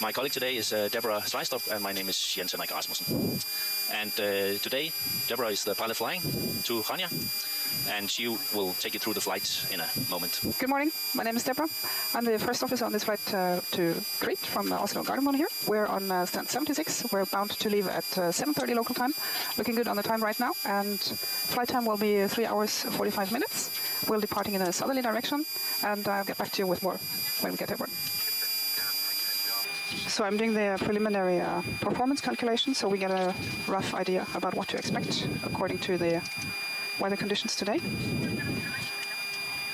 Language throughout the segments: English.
My colleague today is Deborah Svejstrup, and my name is Jens Henrik Rasmussen. And today, Deborah is the pilot flying to Rania, and she will take you through the flight in a moment. Good morning, my name is Deborah. I'm the first officer on this flight to Crete from Oslo Gardermoen here. We're on stand 76. We're bound to leave at 7:30 local time. Looking good on the time right now, and flight time will be 3 hours 45 minutes. We're departing in a southerly direction, and I'll get back to you with more when we get airborne. So I'm doing the preliminary performance calculation, so we get a rough idea about what to expect according to the weather conditions today.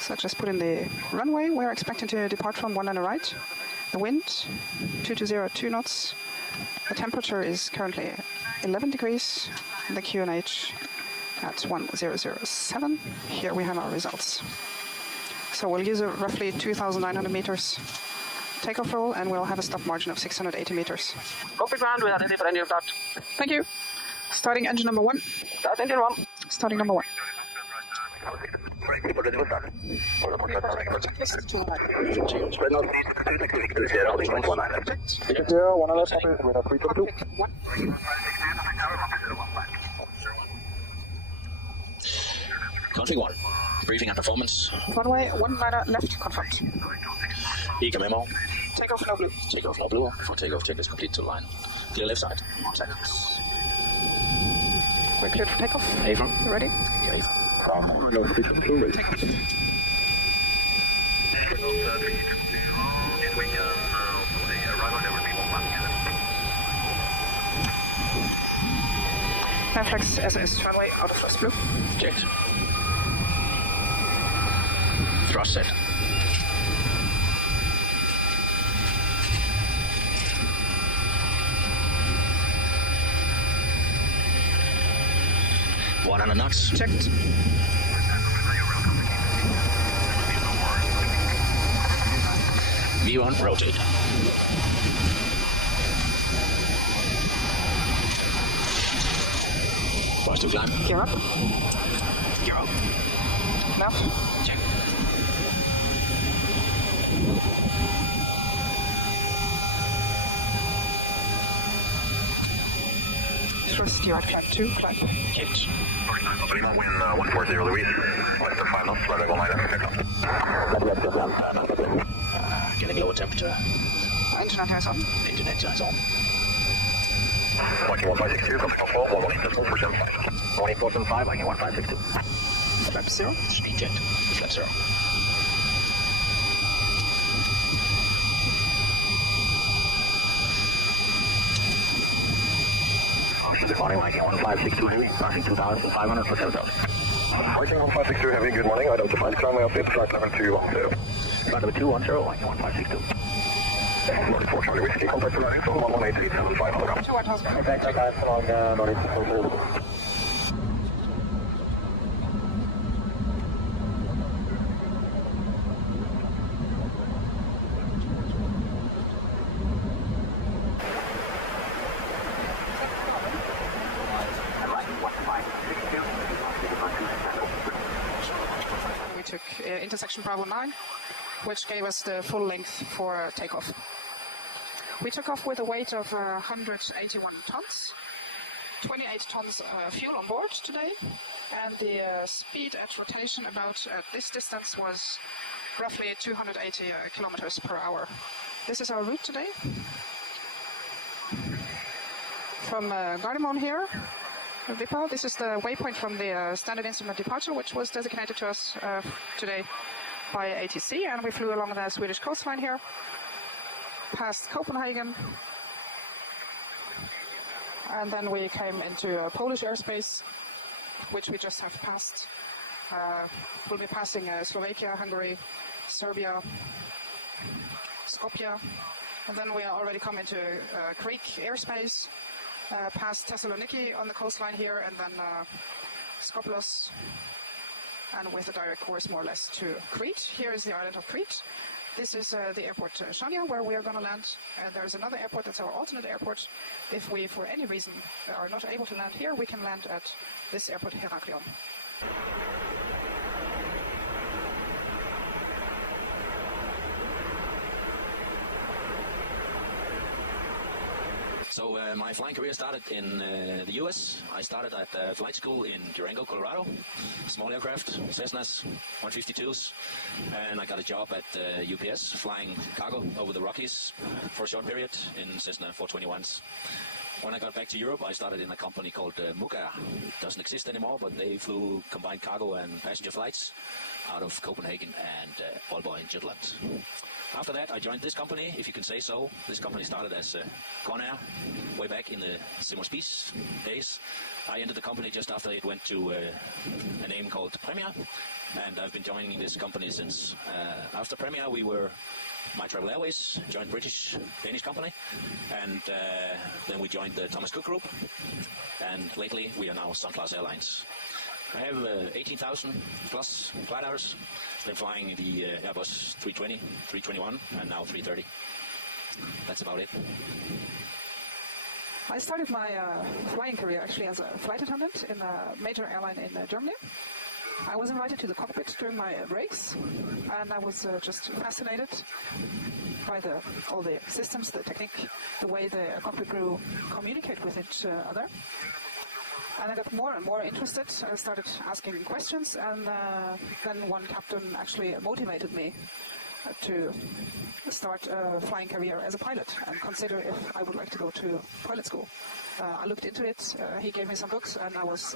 So just put in the runway. We're expecting to depart from 1 on the right. The wind, 2202 knots. The temperature is currently 11 degrees. The QNH at 1007. Here we have our results. So we'll use a roughly 2,900 meters takeoff roll, and we'll have a stop margin of 680 meters. Cockpit ground, we are ready for engine start. Thank you. Starting engine number 1. Start engine 1. Starting number 1. Config 1. Briefing and performance. Runway 19 left confirmed. Eco memo. Takeoff no blue. Takeoff no blue. For takeoff, checklist complete to line. Clear left side. On seconds. We're cleared for takeoff. Apron. Ready? Takeoff. Reflex SS runway out of thrust blue. Checked. Thrust set. One and a knots. Checked. V1 rotate. Pause to climb. Gear up. Gear up. Nav. Check. Thrust direct climb 2, climb. Checked. Lima, wind 140 Louise, west of 5 knots, runway 19, Getting lower temperature. Engine antennas on. Engine antennas on. Viking 1562, contact 4, 118.4%. 184.5, Viking 1562. Flap 0. Speed jet. Flap 0. Good morning, Viking 1562 Heavy, passing 2,500 for 7,000. Viking 1562 Heavy, good morning, identified, runway update, flight level 210. Flight level 210, Viking 1562. Nordic 4 Charlie Whiskey, contact runway from 118.7500. 2 White House. Okay, check out from Nordic 4. We took intersection Bravo 9, which gave us the full length for takeoff. We took off with a weight of 181 tons, 28 tons fuel on board today, and the speed at rotation about at this distance was roughly 280 kilometers per hour. This is our route today. From Gardermoen here, Vipa, this is the waypoint from the standard instrument departure, which was designated to us today by ATC, and we flew along the Swedish coastline here, past Copenhagen, and then we came into Polish airspace, which we just have passed. We'll be passing Slovakia, Hungary, Serbia, Skopje, and then we are already come into Greek airspace, past Thessaloniki on the coastline here, and then Skoplos, and with a direct course more or less to Crete. Here is the island of Crete. This is the airport Chania, where we are going to land. There's another airport that's our alternate airport. If we, for any reason, are not able to land here, we can land at this airport, Heraklion. So my flying career started in the US. I started at flight school in Durango, Colorado. Small aircraft, Cessnas, 152s. And I got a job at UPS flying cargo over the Rockies for a short period in Cessna 421s. When I got back to Europe, I started in a company called Muka. Doesn't exist anymore, but they flew combined cargo and passenger flights out of Copenhagen and Aalborg in Jutland. After that, I joined this company, if you can say so. This company started as Conair way back in the Seymour Spies days. I entered the company just after it went to a name called Premier, and I've been joining this company since. After Premier, we were My Travel Airways, joined Danish company, and then we joined the Thomas Cook Group, and lately we are now Sun Class Airlines. I have 18,000 plus flight hours. Been flying the Airbus 320, 321, and now 330. That's about it. I started my flying career actually as a flight attendant in a major airline in Germany. I was invited to the cockpit during my breaks, and I was just fascinated by all the systems, the technique, the way the cockpit crew communicate with each other. And I got more and more interested. I started asking questions, and then one captain actually motivated me to start a flying career as a pilot and consider if I would like to go to pilot school. I looked into it, he gave me some books, and I was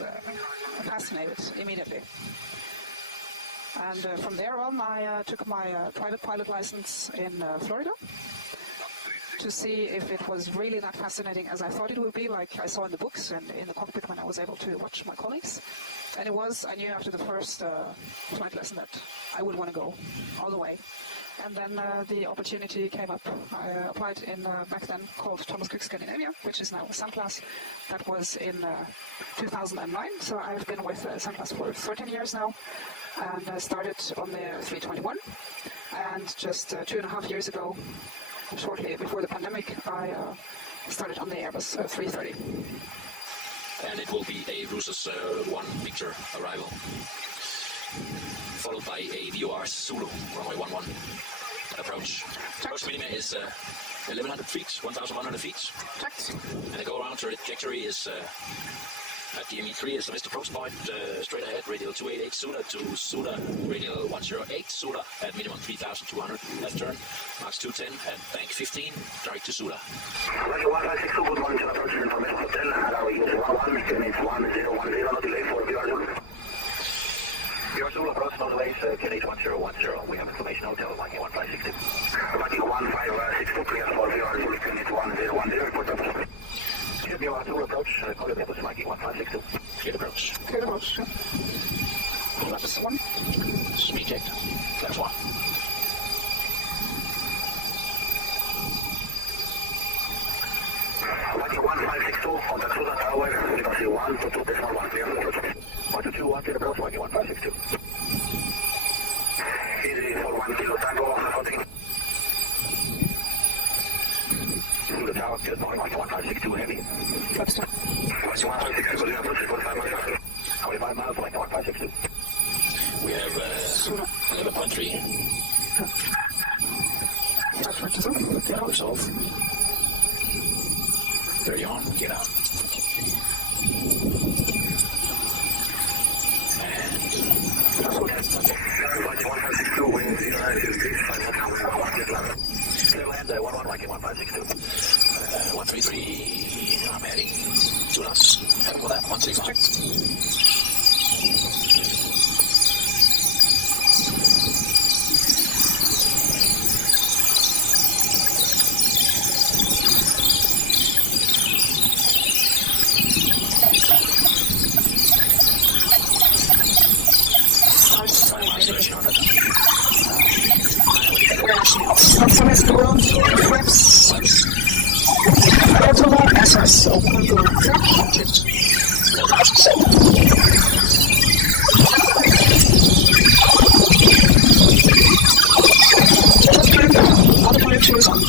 fascinated immediately. And from there on, I took my private pilot license in Florida to see if it was really that fascinating as I thought it would be, like I saw in the books and in the cockpit when I was able to watch my colleagues. And it was, I knew after the first flight lesson that I would want to go all the way. And then the opportunity came up. I applied in back then called Thomas Cook Scandinavia, which is now Sun Class. That was in 2009, so I've been with Sun Class for 13 years now, and I started on the 321. And just 2.5 years ago, shortly before the pandemic, I started on the Airbus 330. And it will be a Roosters 1 picture arrival, followed by a VOR Zulu, runway 11 approach. Approach minimum is 1,100 feet, 1,100 feet. And the go-around trajectory is at DME3 is the missed approach point, straight ahead, radial 288 Suda to Suda, radial 108 Suda at minimum 3,200, left turn, Max 210 at bank 15, direct to Suda. Roger 1562, good morning, approaching information hotel, allow you to 11, QNH 1010, no delay for VR Zulu. VR Zulu approach, no delays, QNH 1010, we have information hotel, Viking 1562. Viking 1562, clear for VR Zulu, QNH 1010, report up. VR Zulu approach, code of Airbus Viking 1562. Clear approach. Clear approach. Flaps 1. Speed check. Flaps 1. Viking 1562, contact Suda Tower, frequency 122.1, clear approach. 122, clear approach, Viking 1562. Easy for 1 kilo tango, holding. Suda Tower, good morning, Viking 1562, heavy. Flaps 2. Viking 1562, good approach, 45 miles. 45 miles, Viking 1562. We have 11.3. Flaps off. 30 on, get out. And Viking 1562, wind 096, clear land 11, Viking 1562. 133, I'm heading 2 knots. Heading for that, 135. Optimist world, flips. Auto SS, open your track. Autopilot 2 is on.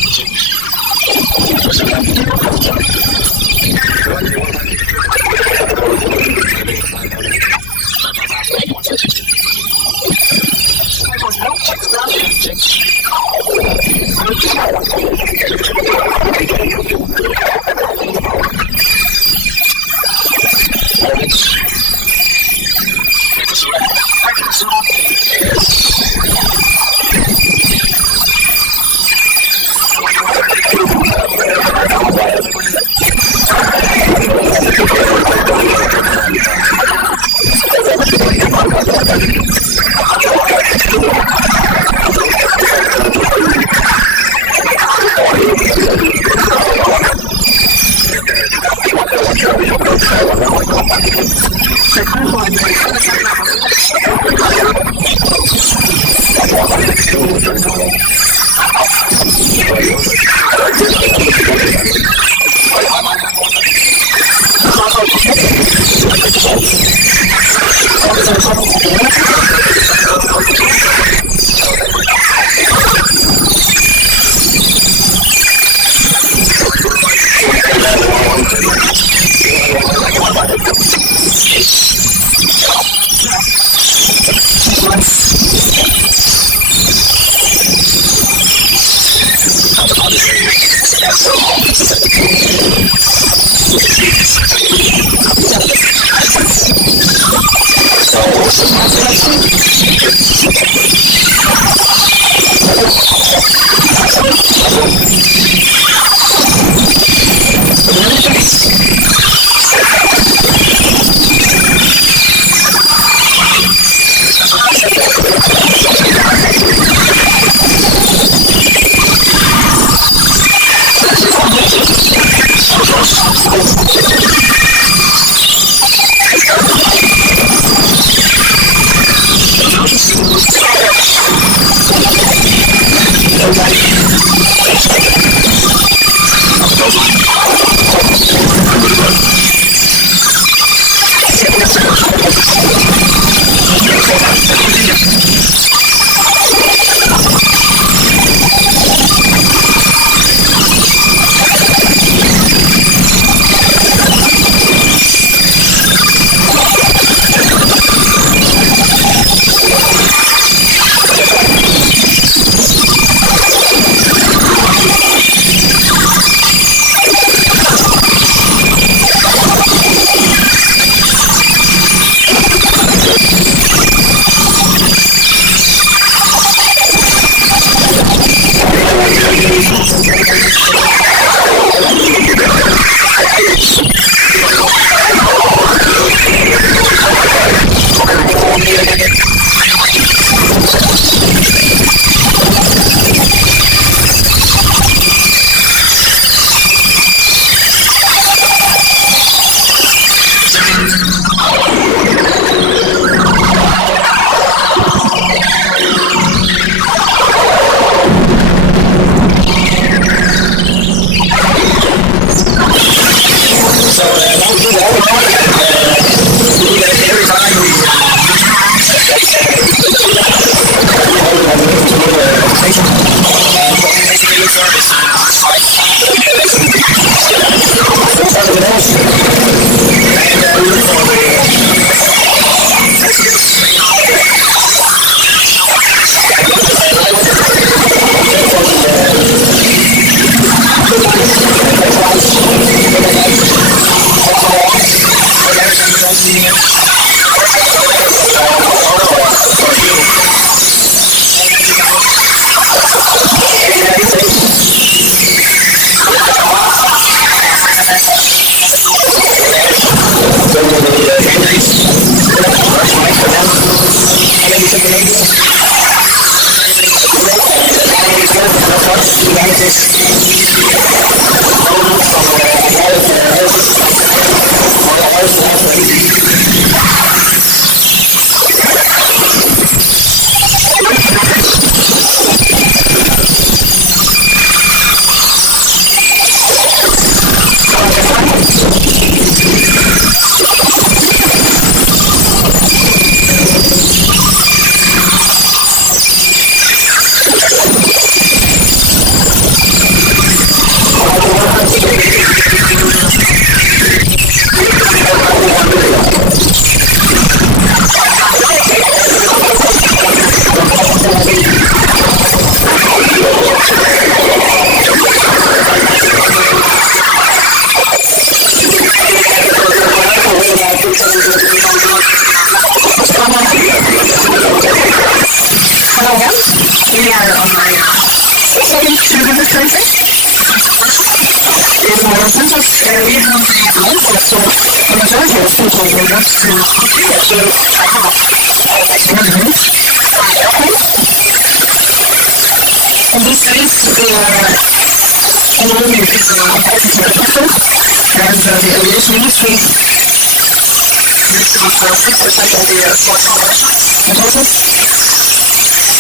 This is 6% of the sports operation in total.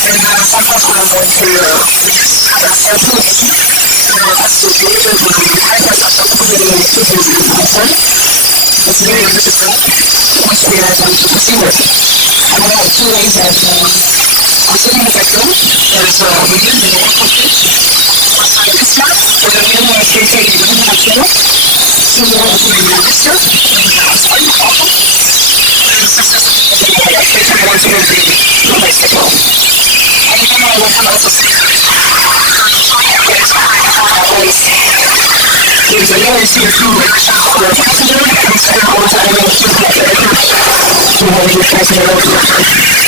And sometimes I'm going to reduce circulation as to be able to high pressure completely it's very difficult once we are going to proceed with it. And we have two ways of considering the factor. There is within the cockpit, one side of this one, and then the other one is rotating the middle of the channel. So we want to do the mixture, outside, also. And the success of the actuation, I want to do the next signal. And then I will also say that it's always there's a lower CO2 emission for a passenger and spend more time in the fuel to avoid your passenger overload.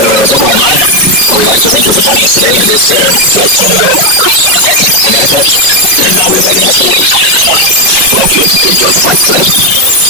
We'd like to thank you for joining us today in this flight from an airport. And now we're heading out to the hope you enjoy the flight today.